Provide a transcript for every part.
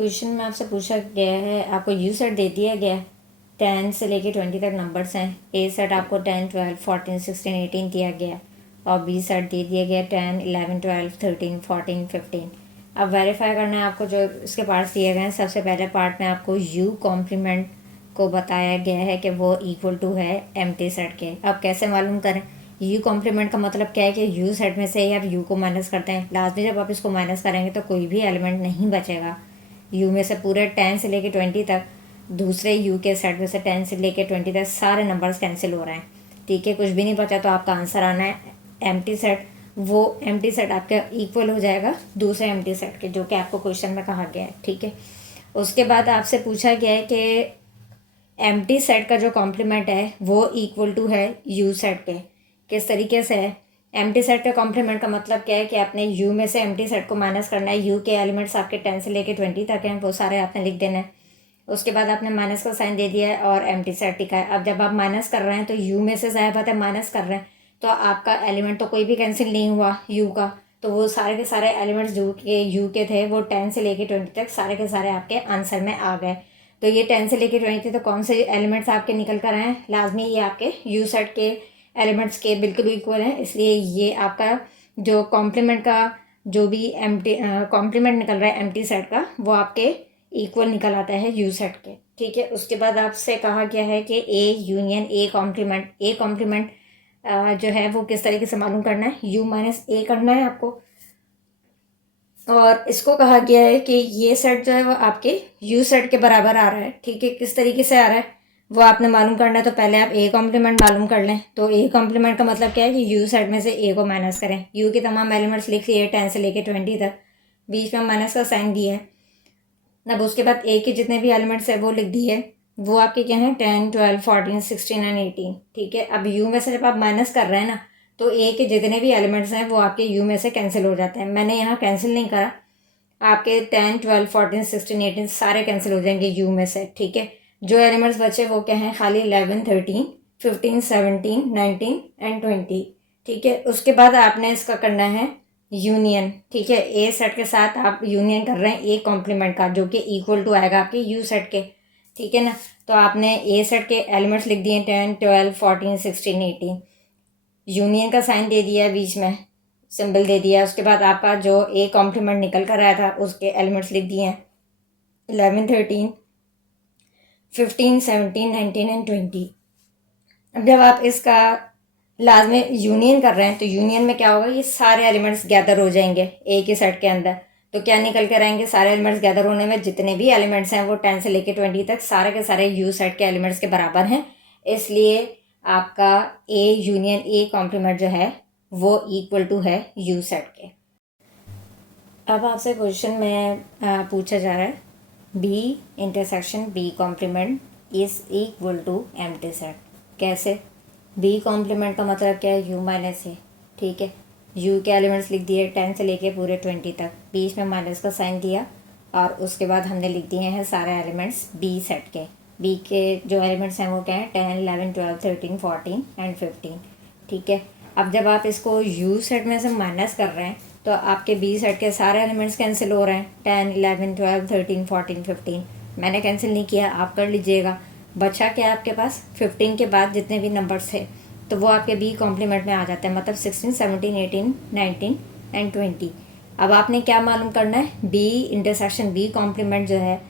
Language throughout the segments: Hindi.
क्वेश्चन में आपसे पूछा गया है, आपको यू सेट दे दिया गया है, 10 से लेके 20 तक नंबर्स हैं। ए सेट आपको 10, 12, 14, 16, 18 दिया गया है और बी सेट दे दिया गया 10, 11, 12, 13, 14, 15। अब वेरीफाई करना है आपको जो इसके पार्ट्स दिए गए हैं। सबसे पहले पार्ट में आपको यू कॉम्प्लीमेंट को बताया गया है कि वो इक्वल टू है एम्प्टी सेट के। अब कैसे मालूम करें? यू कॉम्प्लीमेंट का मतलब क्या है कि यू सेट में से ही आप यू को माइनस करते हैं। लास्ट में जब आप इसको माइनस करेंगे तो कोई भी एलिमेंट नहीं बचेगा यू में से। पूरे 10 से लेके 20 तक दूसरे यू के सेट में से 10 से लेके 20 तक सारे नंबर्स कैंसिल हो रहे हैं। ठीक है, कुछ भी नहीं बचा तो आपका आंसर आना है एम्प्टी सेट। वो एम्प्टी सेट आपका इक्वल हो जाएगा दूसरे एम्प्टी सेट के, जो कि आपको क्वेश्चन में कहा गया है। ठीक है, उसके बाद आपसे पूछा गया है कि एम्प्टी सेट का जो कॉम्प्लीमेंट है वो इक्वल टू है यू सेट के। किस तरीके से है? एम्प्टी सेट का कॉम्प्लीमेंट का मतलब क्या है कि आपने यू में से एम्प्टी सेट को माइनस करना है। यू के एलिमेंट्स आपके 10 से लेके 20 तक हैं, वो सारे आपने लिख देना है। उसके बाद आपने माइनस का साइन दे दिया है और एम्प्टी सेट लिखा है। अब जब आप माइनस कर रहे हैं तो यू में से ज़ाहिर बात है माइनस कर रहे हैं, तो आपका एलिमेंट तो कोई भी कैंसिल नहीं हुआ यू का। तो वो सारे के सारे एलिमेंट्स जो के यू के थे वो 10 से लेके 20 तक सारे के सारे आपके आंसर में आ गए। तो ये 10 से लेके 20 थे, तो कौन से एलिमेंट्स आपके निकल कर आए हैं? लाजमी ये आपके यू सेट के एलिमेंट्स के बिल्कुल इक्वल हैं, इसलिए ये आपका जो कॉम्प्लीमेंट का जो भी एम्प्टी कॉम्प्लीमेंट निकल रहा है एम्प्टी सेट का, वो आपके इक्वल निकल आता है यू सेट के। ठीक है, उसके बाद आपसे कहा गया है कि A union A complement. A complement जो है वो किस तरीके से मालूम करना है? यू माइनस ए करना है आपको। और इसको कहा गया है कि ये सेट जो है वो आपके यू सेट के बराबर आ रहा है। ठीक है, किस तरीके से आ रहा है वो आपने मालूम करना है। तो पहले आप ए कॉम्प्लीमेंट मालूम कर लें। तो ए कॉम्प्लीमेंट का मतलब क्या है कि यू सेट में से ए को माइनस करें। यू के तमाम एलिमेंट्स लिख लिए 10 से लेके 20 तक, बीच में माइनस का साइन दिया है। अब उसके बाद ए के जितने भी एलिमेंट्स है वो लिख दिए। वो आपके क्या हैं? 10, 12, 14, 16 एंड 18। ठीक है, अब यू में से जब आप माइनस कर रहे हैं ना, तो ए के जितने भी एलिमेंट्स हैं वो आपके यू में से कैंसिल हो जाते हैं। मैंने यहाँ कैंसिल नहीं करा, आपके 10, 12, 14, 16, 18 सारे कैंसिल हो जाएंगे यू में से। ठीक है, जो एलिमेंट्स बचे वो क्या हैं? खाली 11, 13, 15, 17, 19 एंड 20। ठीक है, उसके बाद आपने इसका करना है यूनियन। ठीक है, ए सेट के साथ आप यूनियन कर रहे हैं ए कॉम्प्लीमेंट का, जो कि इक्वल टू आएगा आपके यू सेट के। ठीक है ना, तो आपने ए सेट के एलिमेंट्स लिख दिए 10, 12, 14, 16, 18। यूनियन का साइन दे दिया है, बीच में सिंबल दे दिया। उसके बाद आपका जो ए कॉम्प्लीमेंट निकल कर आया था उसके एलिमेंट्स लिख दिए हैं 11, 13, 15, 17, 19 एंड 20। अब जब आप इसका लाजमी यूनियन कर रहे हैं तो यूनियन में क्या होगा? ये सारे एलिमेंट्स गैदर हो जाएंगे ए के सेट के अंदर। तो क्या निकल कर आएंगे? सारे एलिमेंट्स गैदर होने में जितने भी एलिमेंट्स हैं वो 10 से लेके 20 तक सारे के सारे यू सेट के एलिमेंट्स के बराबर हैं। इसलिए आपका ए यूनियन ए कॉम्प्लीमेंट जो है वो इक्वल टू है यू सेट के। अब आपसे क्वेश्चन में पूछा जा रहा है B intersection B complement is equal to empty set. कैसे? बी कॉम्प्लीमेंट का मतलब क्या है? U minus A. ठीक है, यू के एलिमेंट्स लिख दिए 10 से लेके पूरे 20 तक, बीच में माइनस का साइन दिया और उसके बाद हमने लिख दिए हैं सारे एलिमेंट्स बी सेट के। बी के जो एलिमेंट्स हैं वो क्या हैं? 10, 11, 12, 13, 14 एंड 15। ठीक है, अब जब आप इसको यू सेट में से माइनस कर रहे हैं तो आपके बी सेट के सारे एलिमेंट्स कैंसिल हो रहे हैं। 10, 11, 12, 13, 14, 15 मैंने कैंसिल नहीं किया, आप कर लीजिएगा। बचा क्या आपके पास? 15 के बाद जितने भी नंबर्स थे तो वो आपके बी कॉम्प्लीमेंट में आ जाते हैं, मतलब 16, 17, 18, 19 एंड 20। अब आपने क्या मालूम करना है? बी इंटरसेक्शन बी कॉम्प्लीमेंट जो है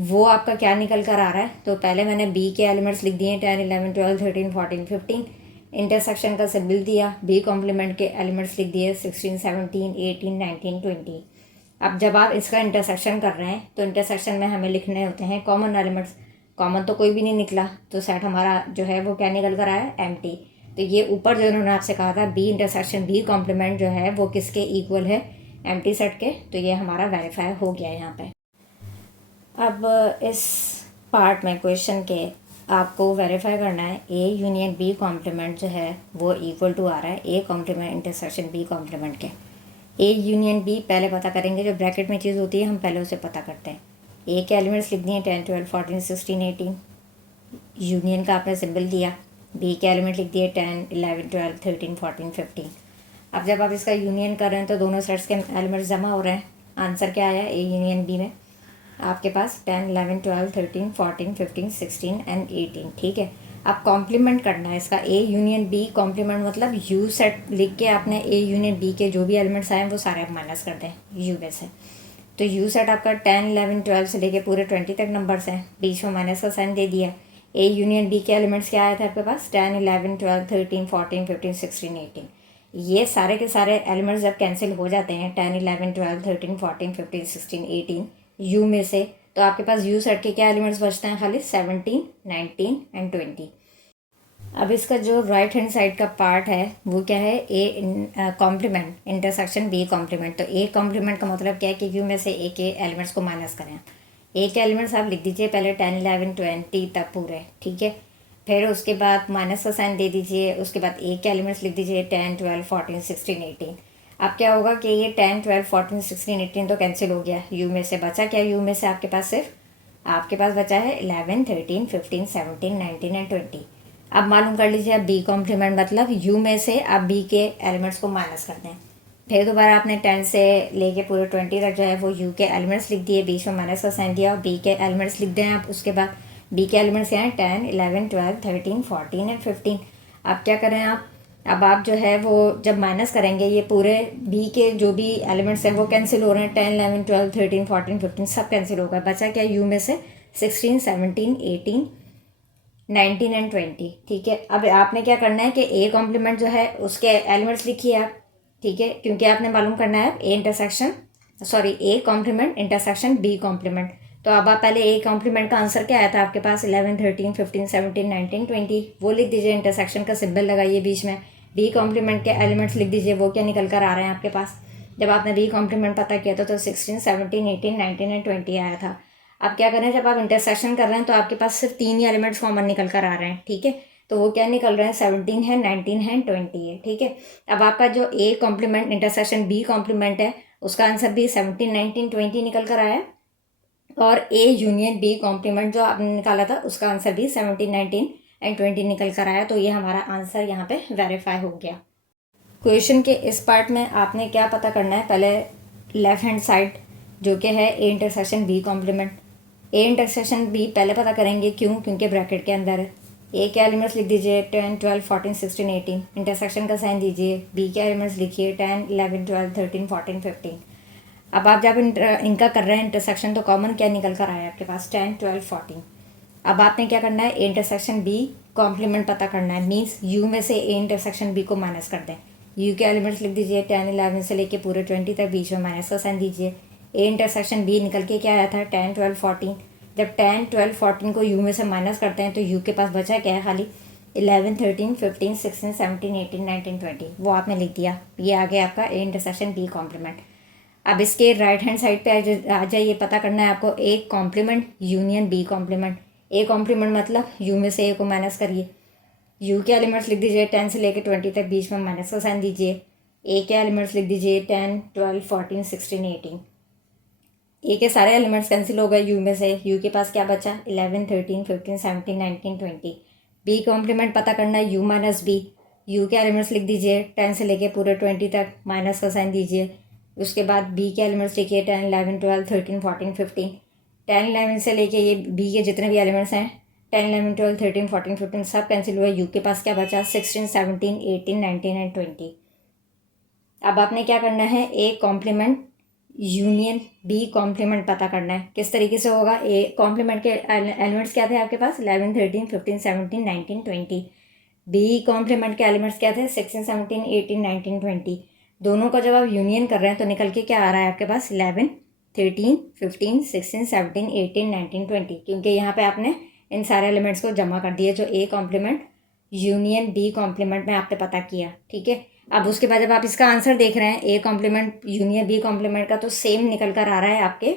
वो आपका क्या निकल कर आ रहा है। तो पहले मैंने बी के एलिमेंट्स लिख दिए 10, 11, 12, 13, 14, 15। इंटरसेक्शन का सिंबल दिया, बी कॉम्प्लीमेंट के एलिमेंट्स लिख दिए 16, 17, 18, 19, 20। अब जब आप इसका इंटरसेक्शन कर रहे हैं तो इंटरसेक्शन में हमें लिखने होते हैं कॉमन एलिमेंट्स। कॉमन तो कोई भी नहीं निकला, तो सेट हमारा जो है वो क्या निकल कर आया है? एम्प्टी। तो ये ऊपर जो उन्होंने आपसे कहा था बी इंटरसेक्शन बी कॉम्प्लीमेंट जो है वो किसके इक्वल है? एम्प्टी सेट के। तो ये हमारा वेरीफाई हो गया यहाँ पे। अब इस पार्ट में क्वेश्चन के आपको वेरीफाई करना है ए यूनियन बी कॉम्प्लीमेंट जो है वो इक्वल टू आ रहा है A complement intersection B complement के। ए यूनियन बी पहले पता करेंगे, जो ब्रैकेट में चीज़ होती है हम पहले उसे पता करते हैं। ए के एलिमेंट्स लिख दिए 10, 12, 14, 16, 18। यूनियन का आपने सिंबल दिया। बी के एलिमेंट लिख दिए 10, 11, 12, 13, 14, 15। अब जब आप इसका यूनियन कर रहे हैं तो दोनों सेट्स के एलिमेंट्स जमा हो रहे हैं। आंसर क्या आया ए यूनियन बी में? आपके पास 10, 11, 12, 13, 14, 15, 16 एंड 18, ठीक है। अब कॉम्प्लीमेंट करना है इसका, ए यूनियन बी कॉम्प्लीमेंट मतलब यू सेट लिख के आपने ए यूनियन बी के जो भी एलिमेंट्स आए हैं वो सारे आप माइनस कर दें यू में से। तो यू सेट आपका 10, 11, 12 से लेके पूरे 20 तक नंबर्स हैं, बीच में माइनस का साइन दे दिया। ए यूनियन बी के एलिमेंट्स क्या आए थे आपके पास, 10, 11, 12, 13, 14, 15, 16, 18। ये सारे के सारे एलिमेंट्स जब कैंसिल हो जाते हैं 10, 11, 12, 13, 14, 15, 16, 18 यू में से, तो आपके पास यू सेट के क्या एलिमेंट्स बचते हैं, खाली 17, 19 एंड 20। अब इसका जो राइट हैंड साइड का पार्ट है वो क्या है, A complement intersection B complement. तो ए कॉम्प्लीमेंट का मतलब क्या है कि यू में से ए के एलिमेंट्स को माइनस करें। ए के एलिमेंट्स आप लिख दीजिए पहले 10, 11, 20 तक पूरे, ठीक है। फिर उसके बाद माइनस का साइन दे दीजिए, उसके बाद ए के एलिमेंट्स लिख दीजिए 10, 12, 14, 16, 18। अब क्या होगा कि ये 10, 12, 14, 16, 18 तो कैंसिल हो गया, यू में से बचा क्या, यू में से आपके पास सिर्फ आपके पास बचा है 11, 13, 15, 17, 19 एंड 20। अब मालूम कर लीजिए अब बी कॉम्प्लीमेंट मतलब यू में से आप बी के एलिमेंट्स को माइनस कर दें। फिर दोबारा आपने 10 से लेके पूरे 20 तक जो है वो यू के एलिमेंट्स लिख दिए, बीच में माइनस का साइन दिया और बी के एलिमेंट्स लिख दें आप। उसके बाद बी के एलिमेंट्स क्या हैं, 10, 11, 12, 13, 14 एंड 15। अब क्या करें आप, अब आप जो है वो जब माइनस करेंगे ये पूरे बी के जो भी एलिमेंट्स हैं वो कैंसिल हो रहे हैं, 10, 11, 12, 13, 14, 15 सब कैंसिल हो गए। बचा क्या यू में से 16, 17, 18, 19 एंड 20, ठीक है। अब आपने क्या करना है कि ए कॉम्प्लीमेंट जो है उसके एलिमेंट्स लिखिए आप, ठीक है, क्योंकि आपने मालूम करना है A intersection A complement intersection B complement. तो अब आप पहले ए कॉम्प्लीमेंट का आंसर क्या आया था आपके पास, 11, 13, 15, 17, 19, 20 वो लिख दीजिए, इंटरसेक्शन का सिंबल लगाइए बीच में। बी कॉम्प्लीमेंट के एलिमेंट्स लिख दीजिए, वो क्या निकल कर आ रहे हैं आपके पास। जब आपने बी कॉम्प्लीमेंट पता किया था तो 16, 17, 18, 19 एंड 20 आया था। अब क्या करें, जब आप इंटरसेक्शन कर रहे हैं तो आपके पास सिर्फ 3 ही एलिमेंट्स कॉमन निकल कर आ रहे हैं, ठीक है। तो वो क्या निकल रहे हैं, 17 है, 19 है, 20 है, ठीक है। अब आपका जो A complement intersection B complement है उसका आंसर भी 17, 19, 20 निकल कर आया। और ए यूनियन बी कॉम्प्लीमेंट जो आपने निकाला था उसका आंसर भी 17, 19 एंड 20 निकल कर आया। तो ये हमारा आंसर यहाँ पे वेरीफाई हो गया। क्वेश्चन के इस पार्ट में आपने क्या पता करना है, पहले लेफ्ट हैंड साइड जो कि है A intersection B complement. A intersection B पहले पता करेंगे, क्यों, क्योंकि ब्रैकेट के अंदर है। ए के एलिमेंट्स लिख दीजिए 10, 12, 14, 16, 18, इंटरसेक्शन का साइन दीजिए। बी के एलिमेंट्स लिखिए 10, 11, 12, 13, 14, 15। अब आप जब इनका कर रहे हैं इंटरसेक्शन तो कॉमन क्या निकल कर आया आपके पास, 10, 12, 14। अब आपने क्या करना है, ए इंटरसेक्शन बी कॉम्प्लीमेंट पता करना है, मीन्स यू में से ए इंटरसेक्शन बी को माइनस कर दें। यू के एलिमेंट्स लिख दीजिए 10, 11 से लेके पूरे 20 तक, बीच में माइनस का साइन दीजिए। ए इंटरसेक्शन बी निकल के क्या आया था, 10, 12, 14। जब 10, 12, 14 को यू में से माइनस करते हैं तो यू के पास बचा क्या है, खाली 11, 13, 15, 16, 17, 18, 19, 20 वो आपने लिख दिया। ये आ गया आपका ए इंटरसेक्शन बी कॉम्प्लीमेंट। अब इसके राइट हैंड साइड पे आ जाइए, पता करना है आपको A complement union B complement. A complement मतलब यू में से ए को माइनस करिए। यू के एलिमेंट्स लिख दीजिए 10 से लेकर 20 तक, बीच में माइनस का साइन दीजिए। ए के एलिमेंट्स लिख दीजिए 10, 12, 14, 16, 18। ए के सारे एलिमेंट्स कैंसिल हो गए यू में से, यू के पास क्या बचा, 11, 13, 15, 17, 19, 20। बी कॉम्प्लीमेंट पता करना है यू माइनस बी। यू के एलिमेंट्स लिख दीजिए 10 से लेके पूरे 20 तक, माइनस का साइन दीजिए। उसके बाद बी के एलिमेंट्स लिखिए 10, 11, 12, 13, 14, 15। 10, 11 से लेके ये बी के जितने भी एलिमेंट्स हैं 10, 11, 12, 13, 14, 15 सब कैंसिल हुए। यू के पास क्या बचा, 16, 17, 18, 19 एंड 20। अब आपने क्या करना है, A complement union B complement पता करना है। किस तरीके से होगा, ए कॉम्प्लीमेंट के एलिमेंट्स क्या थे आपके पास, 11, 13, 15, 17, 19, 20। बी कॉम्प्लीमेंट के एलिमेंट्स क्या थे, 16, 17, 18, 19, 20। दोनों का जब आप यूनियन कर रहे हैं तो निकल के क्या आ रहा है आपके पास, 11, 13, 15, 16, 17, 18, 19, 20, क्योंकि यहाँ पे आपने इन सारे एलिमेंट्स को जमा कर दिया जो A complement union B complement में आपने पता किया, ठीक है। अब उसके बाद जब आप इसका आंसर देख रहे हैं A complement union B complement का, तो सेम निकल कर आ रहा है आपके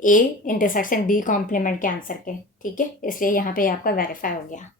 ए इंटरसेक्शन बी कॉम्प्लीमेंट के आंसर के, ठीक है। इसलिए यहाँ पे आपका वेरीफाई हो गया।